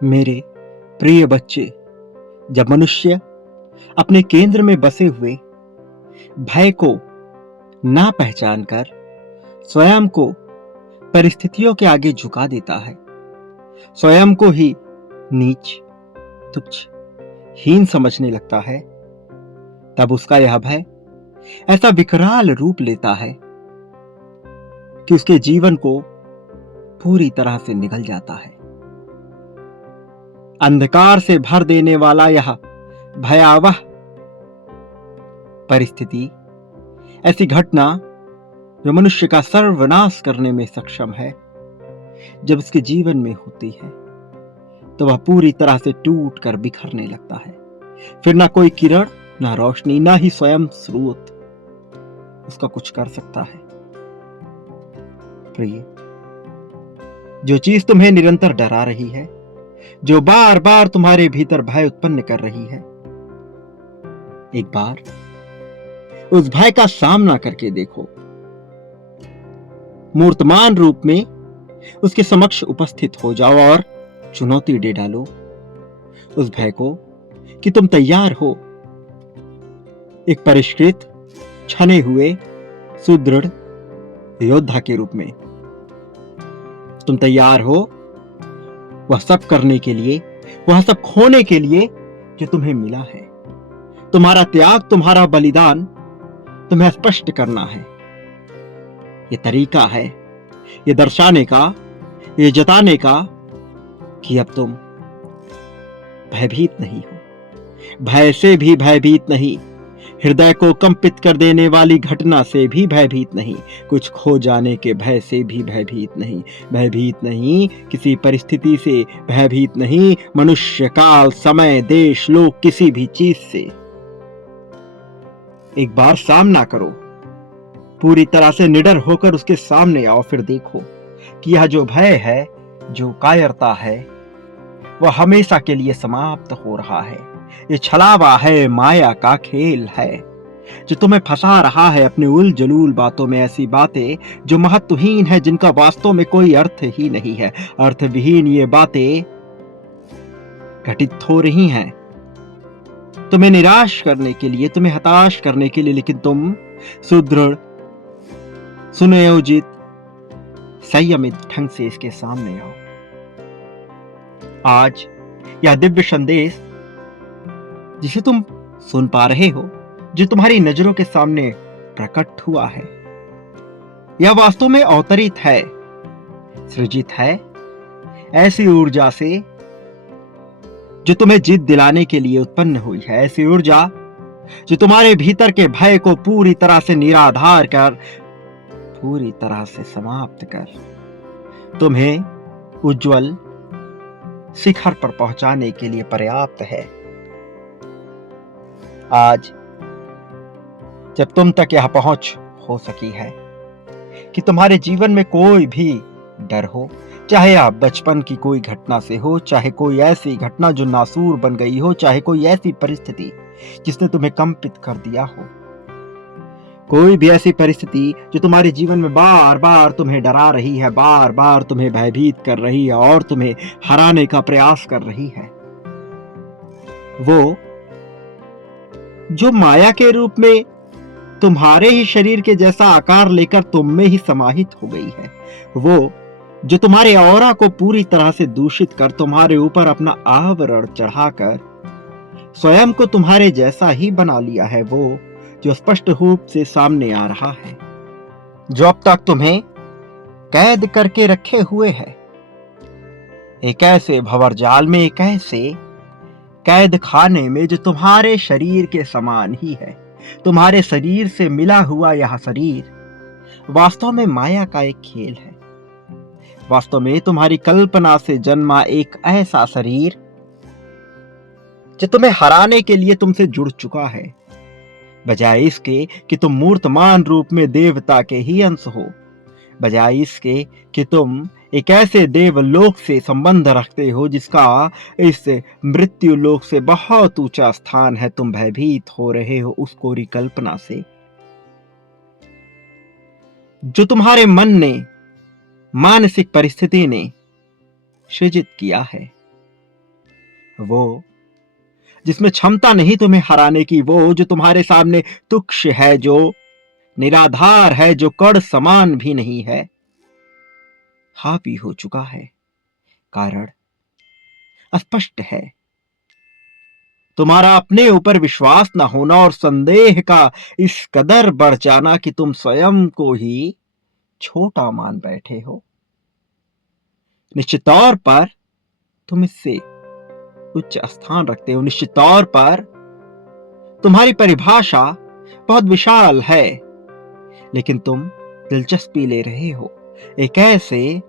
मेरे प्रिय बच्चे, जब मनुष्य अपने केंद्र में बसे हुए भय को ना पहचान कर स्वयं को परिस्थितियों के आगे झुका देता है, स्वयं को ही नीच, तुच्छ, हीन समझने लगता है, तब उसका यह भय ऐसा विकराल रूप लेता है कि उसके जीवन को पूरी तरह से निगल जाता है। अंधकार से भर देने वाला यह भयावह परिस्थिति, ऐसी घटना जो मनुष्य का सर्वनाश करने में सक्षम है, जब उसके जीवन में होती है तो वह पूरी तरह से टूट कर बिखरने लगता है। फिर ना कोई किरण, ना रोशनी, ना ही स्वयं स्रोत उसका कुछ कर सकता है। प्रिय, जो चीज तुम्हें निरंतर डरा रही है, जो बार बार तुम्हारे भीतर भय उत्पन्न कर रही है, एक बार उस भय का सामना करके देखो। मूर्तमान रूप में उसके समक्ष उपस्थित हो जाओ और चुनौती दे डालो उस भय को कि तुम तैयार हो एक परिष्कृत, छने हुए, सुदृढ़ योद्धा के रूप में। तुम तैयार हो वह सब करने के लिए, वह सब खोने के लिए जो तुम्हें मिला है। तुम्हारा त्याग, तुम्हारा बलिदान तुम्हें स्पष्ट करना है। यह तरीका है ये दर्शाने का, ये जताने का कि अब तुम भयभीत नहीं हो, भय से भी भयभीत नहीं, हृदय को कंपित कर देने वाली घटना से भी भयभीत नहीं, कुछ खो जाने के भय से भी भयभीत नहीं, भयभीत नहीं किसी परिस्थिति से, भयभीत नहीं मनुष्य, काल, समय, देश, लोक, किसी भी चीज से। एक बार सामना करो, पूरी तरह से निडर होकर उसके सामने आओ। फिर देखो कि यह जो भय है, जो कायरता है, वह हमेशा के लिए समाप्त हो रहा है। ये छलावा है, माया का खेल है जो तुम्हें फंसा रहा है अपनी उल जलूल बातों में, ऐसी बातें जो महत्वहीन है, जिनका वास्तव में कोई अर्थ ही नहीं है। अर्थविहीन ये बातें घटित हो रही हैं तुम्हें निराश करने के लिए, तुम्हें हताश करने के लिए, लेकिन तुम सुदृढ़, सुनियोजित, संयमित ढंग से इसके सामने आओ। आज यह दिव्य संदेश जिसे तुम सुन पा रहे हो, जो तुम्हारी नजरों के सामने प्रकट हुआ है, यह वास्तव में अवतरित है, सृजित है ऐसी ऊर्जा से जो तुम्हें जीत दिलाने के लिए उत्पन्न हुई है। ऐसी ऊर्जा जो तुम्हारे भीतर के भय को पूरी तरह से निराधार कर, पूरी तरह से समाप्त कर, तुम्हें उज्जवल शिखर पर पहुंचाने के लिए पर्याप्त है। आज जब तुम तक यह पहुंच हो सकी है कि तुम्हारे जीवन में कोई भी डर हो, चाहे आप बचपन की कोई घटना से हो, चाहे कोई ऐसी घटना जो नासूर बन गई हो, चाहे कोई ऐसी परिस्थिति जिसने तुम्हें कंपित कर दिया हो, कोई भी ऐसी परिस्थिति जो तुम्हारे जीवन में बार बार तुम्हें डरा रही है, बार बार तुम्हें भयभीत कर रही है और तुम्हें हराने का प्रयास कर रही है, वो जो माया के रूप में तुम्हारे ही शरीर के जैसा आकार लेकर तुम में ही समाहित हो गई है, वो जो तुम्हारे ऑरा को पूरी तरह से दूषित कर तुम्हारे ऊपर अपना आवरण चढ़ाकर स्वयं को तुम्हारे जैसा ही बना लिया है, वो जो स्पष्ट रूप से सामने आ रहा है, जो अब तक तुम्हें कैद करके रखे हुए है एक ऐसे भंवरजाल में, एक ऐसे कैद खाने में जो तुम्हारे शरीर के समान ही है। तुम्हारे शरीर से मिला हुआ यह शरीर वास्तव में माया का एक खेल है, वास्तव में तुम्हारी कल्पना से जन्मा एक ऐसा शरीर जो तुम्हें हराने के लिए तुमसे जुड़ चुका है। बजाय इसके कि तुम मूर्तमान रूप में देवता के ही अंश हो, बजाय इसके कि तुम एक ऐसे देवलोक से संबंध रखते हो जिसका इस मृत्यु लोक से बहुत ऊंचा स्थान है, तुम भयभीत हो रहे हो उस कोरी कल्पना से जो तुम्हारे मन ने, मानसिक परिस्थिति ने सृजित किया है। वो जिसमें क्षमता नहीं तुम्हें हराने की, वो जो तुम्हारे सामने तुच्छ है, जो निराधार है, जो कण समान भी नहीं है, हावी हो चुका है। कारण स्पष्ट है, तुम्हारा अपने ऊपर विश्वास न होना और संदेह का इस कदर बढ़ जाना कि तुम स्वयं को ही छोटा मान बैठे हो। निश्चित तौर पर तुम इससे उच्च स्थान रखते हो, निश्चित तौर पर तुम्हारी परिभाषा बहुत विशाल है, लेकिन तुम दिलचस्पी ले रहे हो एक ऐसे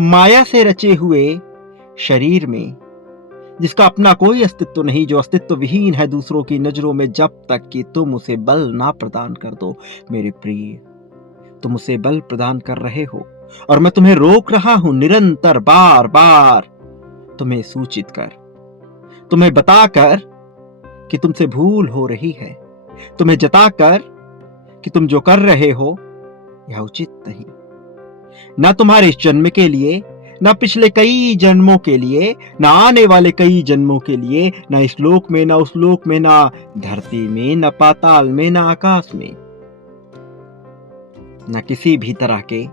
माया से रचे हुए शरीर में जिसका अपना कोई अस्तित्व नहीं, जो अस्तित्व विहीन है दूसरों की नजरों में, जब तक कि तुम उसे बल ना प्रदान कर दो। मेरे प्रिय, तुम उसे बल प्रदान कर रहे हो और मैं तुम्हें रोक रहा हूं, निरंतर बार बार तुम्हें सूचित कर, तुम्हें बताकर कि तुमसे भूल हो रही है, तुम्हें जताकर कि तुम जो कर रहे हो यह उचित नहीं, न तुम्हारे इस जन्म के लिए, न पिछले कई जन्मों के लिए, न आने वाले कई जन्मों के लिए, न इस लोक में, न उस लोक में, न धरती में, न पाताल में, न आकाश में, न किसी भी तरह के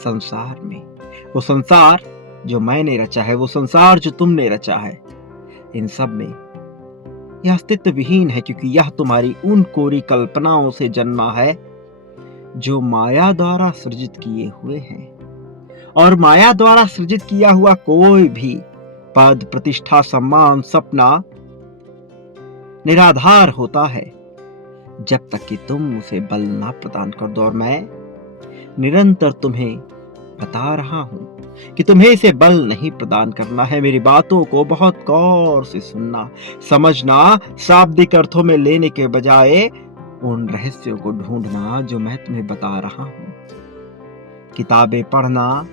संसार में। वो संसार जो मैंने रचा है, वो संसार जो तुमने रचा है, इन सब में यह अस्तित्व विहीन है, क्योंकि यह तुम्हारी उन कोरी कल्पनाओं से जन्मा है जो माया द्वारा सृजित किए हुए हैं। और माया द्वारा सृजित किया हुआ कोई भी पद, प्रतिष्ठा, सम्मान, सपना निराधार होता है जब तक कि तुम उसे बल ना प्रदान कर दो। और मैं निरंतर तुम्हें बता रहा हूं कि तुम्हें इसे बल नहीं प्रदान करना है। मेरी बातों को बहुत गौर से सुनना, समझना, शाब्दिक अर्थों में लेने के बजाय उन रहस्यों को ढूंढना जो मैं तुम्हें बता रहा हूं। किताबें पढ़ना,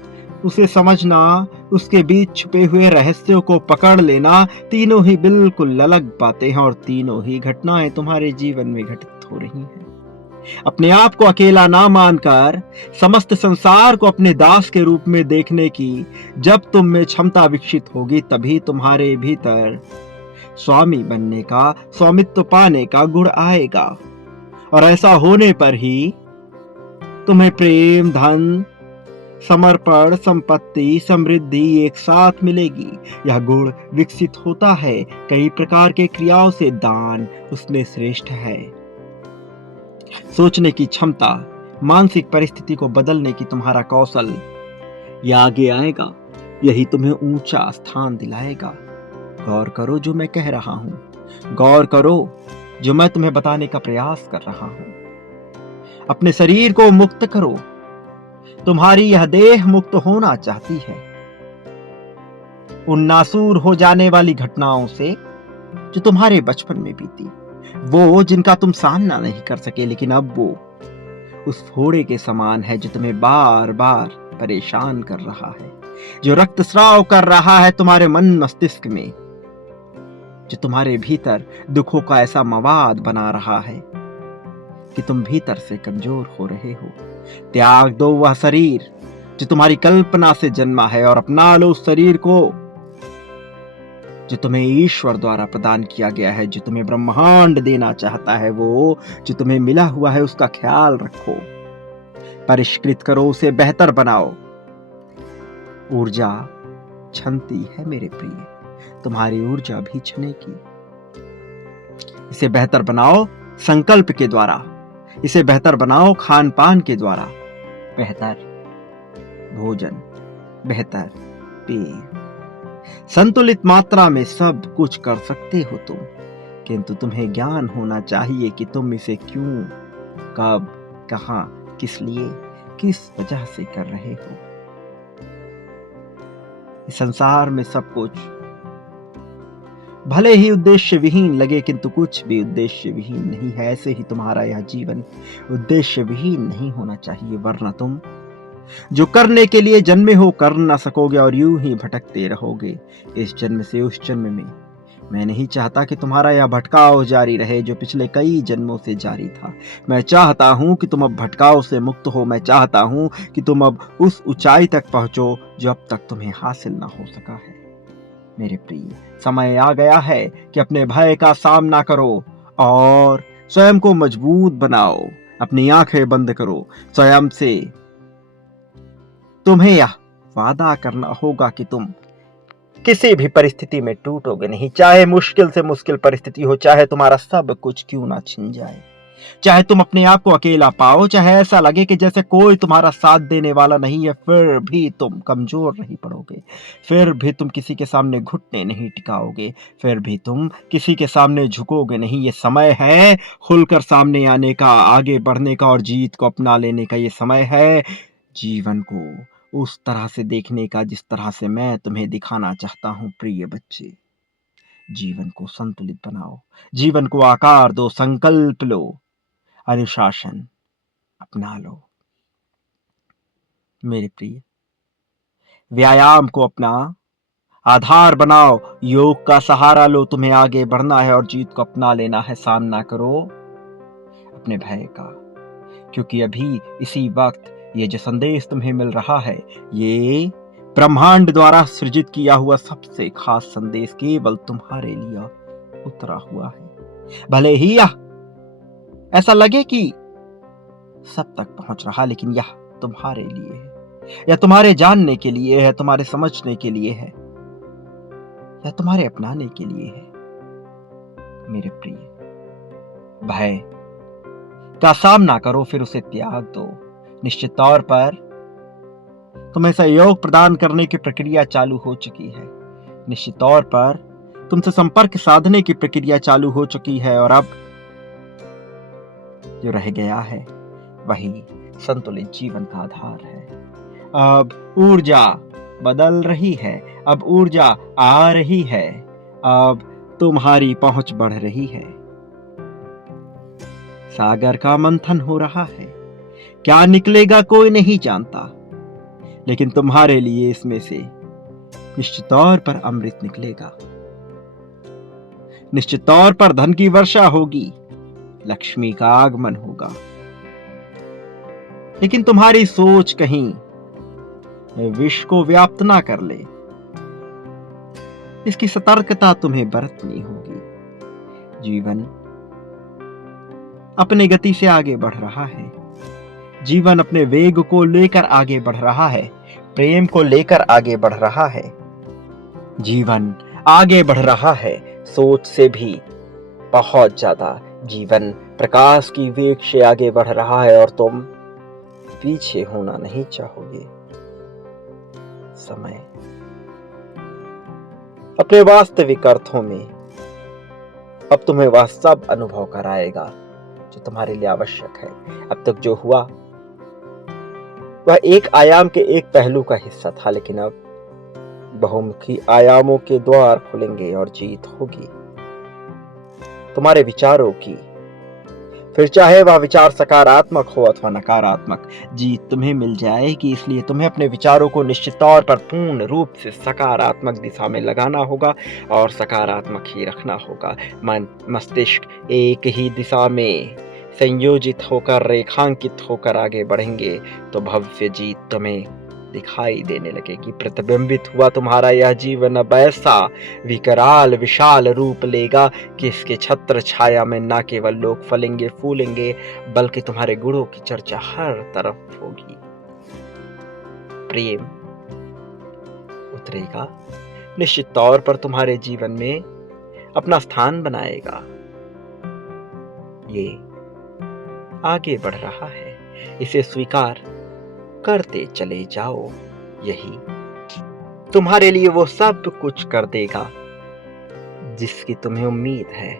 उसे समझना, उसके बीच छुपे हुए रहस्यों को पकड़ लेना, तीनों ही बिल्कुल अलग बातें हैं और तीनों ही घटनाएं तुम्हारे जीवन में घटित हो रही हैं। अपने आप को अकेला ना मानकर समस्त संसार को अपने दास के रूप में देखने की जब तुम में क्षमता विकसित होगी, तभी तुम्हारे भीतर स्वामी बनने का, स्वामित्व पाने का गुण आएगा। और ऐसा होने पर ही तुम्हें प्रेम, धन, समर्पण, संपत्ति, समृद्धि एक साथ मिलेगी। यह गुण विकसित होता है कई प्रकार के क्रियाओं से, दान उसमें श्रेष्ठ है। सोचने की क्षमता, मानसिक परिस्थिति को बदलने की तुम्हारा कौशल, यह आगे आएगा, यही तुम्हें ऊंचा स्थान दिलाएगा। गौर करो जो मैं कह रहा हूं, गौर करो जो मैं तुम्हें बताने का प्रयास कर रहा हूं। अपने शरीर को मुक्त करो, तुम्हारी यह देह मुक्त होना चाहती है उन नासूर हो जाने वाली घटनाओं से जो तुम्हारे बचपन में बीती, वो जिनका तुम सामना नहीं कर सके, लेकिन अब वो उस फोड़े के समान है जो तुम्हें बार बार परेशान कर रहा है, जो रक्तस्राव कर रहा है तुम्हारे मन मस्तिष्क में, जो तुम्हारे भीतर दुखों का ऐसा मवाद बना रहा है कि तुम भीतर से कमजोर हो रहे हो। त्याग दो वह शरीर जो तुम्हारी कल्पना से जन्मा है और अपना लो उस शरीर को जो तुम्हें ईश्वर द्वारा प्रदान किया गया है, जो तुम्हें ब्रह्मांड देना चाहता है। वो जो तुम्हें मिला हुआ है उसका ख्याल रखो, परिष्कृत करो, उसे बेहतर बनाओ। ऊर्जा क्षमती है मेरे प्रिय, तुम्हारी ऊर्जा भी क्षणेगी। इसे बेहतर बनाओ संकल्प के द्वारा, इसे बेहतर बनाओ खान पान के द्वारा, बेहतर भोजन, बेहतर पेय। संतुलित मात्रा में सब कुछ कर सकते हो तुम, किंतु तुम्हें ज्ञान होना चाहिए कि तुम इसे क्यों, कब, कहां, किस लिए, किस वजह से कर रहे हो। इस संसार में सब कुछ भले ही उद्देश्य विहीन लगे, किंतु कुछ भी उद्देश्य विहीन नहीं है। ऐसे ही तुम्हारा यह जीवन उद्देश्य विहीन नहीं होना चाहिए, वरना तुम जो करने के लिए जन्मे हो कर ना सकोगे और यूं ही भटकते रहोगे इस जन्म से उस जन्म में। मैं नहीं चाहता कि तुम्हारा यह भटकाव जारी रहे जो पिछले कई जन्मों से जारी था। मैं चाहता हूं कि तुम अब भटकाव से मुक्त हो। मैं चाहता हूं कि तुम अब उस ऊंचाई तक पहुंचो जो अब तक तुम्हें हासिल ना हो सका है। मेरे प्रिय, समय आ गया है कि अपने भय का सामना करो और स्वयं को मजबूत बनाओ। अपनी आंखें बंद करो। स्वयं से तुम्हें यह वादा करना होगा कि तुम किसी भी परिस्थिति में टूटोगे नहीं, चाहे मुश्किल से मुश्किल परिस्थिति हो, चाहे तुम्हारा सब कुछ क्यों ना छिन जाए, चाहे तुम अपने आप को अकेला पाओ, चाहे ऐसा लगे कि जैसे कोई तुम्हारा साथ देने वाला नहीं है, फिर भी तुम कमजोर नहीं पड़ोगे, फिर भी तुम किसी के सामने घुटने नहीं टिकाओगे, फिर भी तुम किसी के सामने झुकोगे नहीं। ये समय है खुलकर सामने आने का, आगे बढ़ने का और जीत को अपना लेने का। ये समय है जीवन को उस तरह से देखने का जिस तरह से मैं तुम्हें दिखाना चाहता हूं। प्रिय बच्चे, जीवन को संतुलित बनाओ, जीवन को आकार दो, संकल्प लो, अनुशासन अपना लो। मेरे प्रिय, व्यायाम को अपना आधार बनाओ, योग का सहारा लो। तुम्हें आगे बढ़ना है और जीत को अपना लेना है। सामना करो अपने भय का, क्योंकि अभी इसी वक्त ये जो संदेश तुम्हें मिल रहा है, ये ब्रह्मांड द्वारा सृजित किया हुआ सबसे खास संदेश केवल तुम्हारे लिए उतरा हुआ है। भले ही यह ऐसा लगे कि सब तक पहुंच रहा, लेकिन यह तुम्हारे लिए है, या तुम्हारे जानने के लिए है, तुम्हारे समझने के लिए है, या तुम्हारे अपनाने के लिए है। मेरे प्रिय, भय का सामना करो, फिर उसे त्याग दो। निश्चित तौर पर तुम्हें सहयोग प्रदान करने की प्रक्रिया चालू हो चुकी है। निश्चित तौर पर तुमसे संपर्क साधने की प्रक्रिया चालू हो चुकी है, और अब जो रह गया है वही संतुलित जीवन का आधार है। अब ऊर्जा बदल रही है, अब ऊर्जा आ रही है, अब तुम्हारी पहुंच बढ़ रही है। सागर का मंथन हो रहा है, क्या निकलेगा कोई नहीं जानता, लेकिन तुम्हारे लिए इसमें से निश्चित तौर पर अमृत निकलेगा। निश्चित तौर पर धन की वर्षा होगी, लक्ष्मी का आगमन होगा। लेकिन तुम्हारी सोच कहीं विश्व को व्याप्त ना कर ले, इसकी सतर्कता तुम्हें बरतनी होगी। जीवन अपने गति से आगे बढ़ रहा है, जीवन अपने वेग को लेकर आगे बढ़ रहा है, प्रेम को लेकर आगे बढ़ रहा है। जीवन आगे बढ़ रहा है, सोच से भी बहुत ज्यादा। जीवन प्रकाश की वेग से आगे बढ़ रहा है, और तुम पीछे होना नहीं चाहोगे। समय अपने वास्तविक अर्थों में अब तुम्हें वह सब अनुभव कराएगा जो तुम्हारे लिए आवश्यक है। अब तक जो हुआ वह एक आयाम के एक पहलू का हिस्सा था, लेकिन अब बहुमुखी आयामों के द्वार खुलेंगे और जीत होगी तुम्हारे विचारों की। फिर चाहे वह विचार सकारात्मक हो अथवा नकारात्मक, जीत तुम्हें मिल जाएगी। इसलिए तुम्हें अपने विचारों को निश्चित तौर पर पूर्ण रूप से सकारात्मक दिशा में लगाना होगा और सकारात्मक ही रखना होगा। मन मस्तिष्क एक ही दिशा में संयोजित होकर, रेखांकित होकर आगे बढ़ेंगे तो भव्य जीत तुम्हें दिखाई देने लगेगी। प्रतिबिंबित हुआ तुम्हारा यह जीवन अब ऐसा विकराल विशाल रूप लेगा कि इसके छत्र छाया में न केवल लोग फलेंगे फूलेंगे, बल्कि तुम्हारे गुणों की चर्चा हर तरफ होगी। प्रेम उतरेगा, निश्चित तौर पर तुम्हारे जीवन में अपना स्थान बनाएगा। ये आगे बढ़ रहा है, इसे स्वीकार करते चले जाओ। यही तुम्हारे लिए वो सब कुछ कर देगा जिसकी तुम्हें उम्मीद है।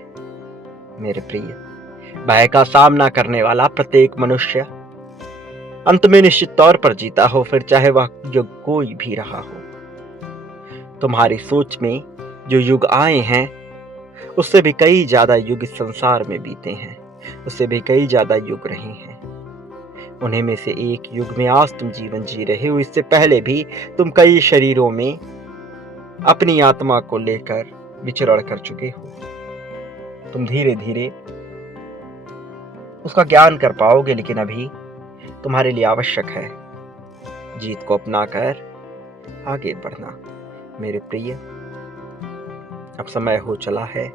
मेरे प्रिय, भय का सामना करने वाला प्रत्येक मनुष्य अंत में निश्चित तौर पर जीता हो, फिर चाहे वह युग कोई भी रहा हो। तुम्हारी सोच में जो युग आए हैं उससे भी कई ज्यादा युग इस संसार में बीते हैं, उससे भी कई ज्यादा युग रहे हैं। उन्हीं में से एक युग में आज तुम जीवन जी रहे हो। इससे पहले भी तुम कई शरीरों में अपनी आत्मा को लेकर विचरण कर चुके हो। तुम धीरे धीरे उसका ज्ञान कर पाओगे, लेकिन अभी तुम्हारे लिए आवश्यक है जीत को अपनाकर आगे बढ़ना। मेरे प्रिय, अब समय हो चला है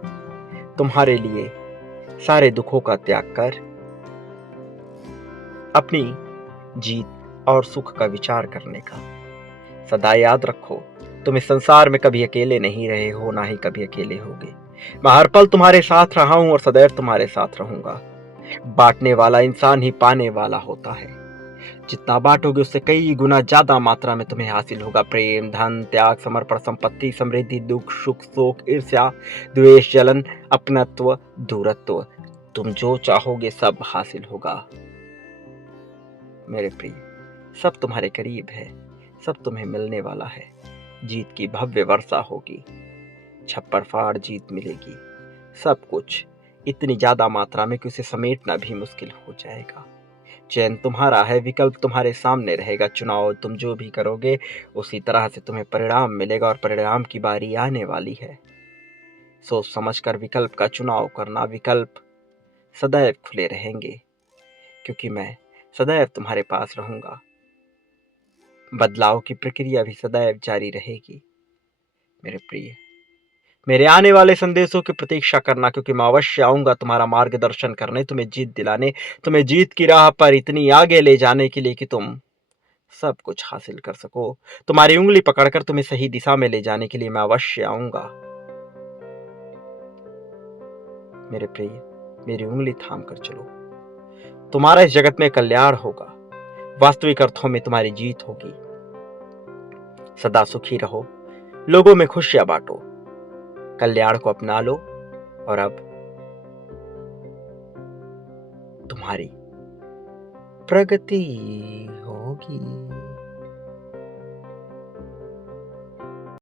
तुम्हारे लिए सारे दुखों का त्याग कर अपनी जीत और सुख का विचार करने का। सदा याद रखो, तुम इस संसार में कभी अकेले नहीं रहे हो, ना ही कभी अकेले होगे। मैं हर पल तुम्हारे साथ रहा हूं और सदैव तुम्हारे साथ रहूंगा। बांटने वाला इंसान ही पाने वाला होता है। जितना बांटोगे उससे कई गुना ज्यादा मात्रा में तुम्हें हासिल होगा। प्रेम, धन, त्याग, समर्पण, संपत्ति, समृद्धि, दुख, सुख, शोक, ईर्ष्या, द्वेष, जलन, अपनत्व, दूरत्व, तुम जो चाहोगे सब हासिल होगा। मेरे प्रिय, सब तुम्हारे करीब है, सब तुम्हें मिलने वाला है। जीत की भव्य वर्षा होगी, छप्पर फाड़ जीत मिलेगी। सब कुछ इतनी ज्यादा मात्रा में कि उसे समेटना भी मुश्किल हो जाएगा। चयन तुम्हारा है, विकल्प तुम्हारे सामने रहेगा। चुनाव तुम जो भी करोगे उसी तरह से तुम्हें परिणाम मिलेगा और परिणाम की बारी आने वाली है। सोच समझकर विकल्प का चुनाव करना। विकल्प सदैव खुले रहेंगे क्योंकि मैं सदैव तुम्हारे पास रहूंगा। बदलाव की प्रक्रिया भी सदैव जारी रहेगी। मेरे प्रिय, मेरे आने वाले संदेशों की प्रतीक्षा करना, क्योंकि मैं अवश्य आऊंगा तुम्हारा मार्गदर्शन करने, तुम्हें जीत दिलाने, तुम्हें जीत की राह पर इतनी आगे ले जाने के लिए कि तुम सब कुछ हासिल कर सको। तुम्हारी उंगली पकड़कर तुम्हें सही दिशा में ले जाने के लिए मैं अवश्य आऊंगा। मेरे प्रिय, मेरी उंगली थाम कर चलो। तुम्हारा इस जगत में कल्याण होगा। वास्तविक अर्थों में तुम्हारी जीत होगी। सदा सुखी रहो, लोगों में खुशियां बांटो, कल्याण को अपना लो और अब तुम्हारी प्रगति होगी।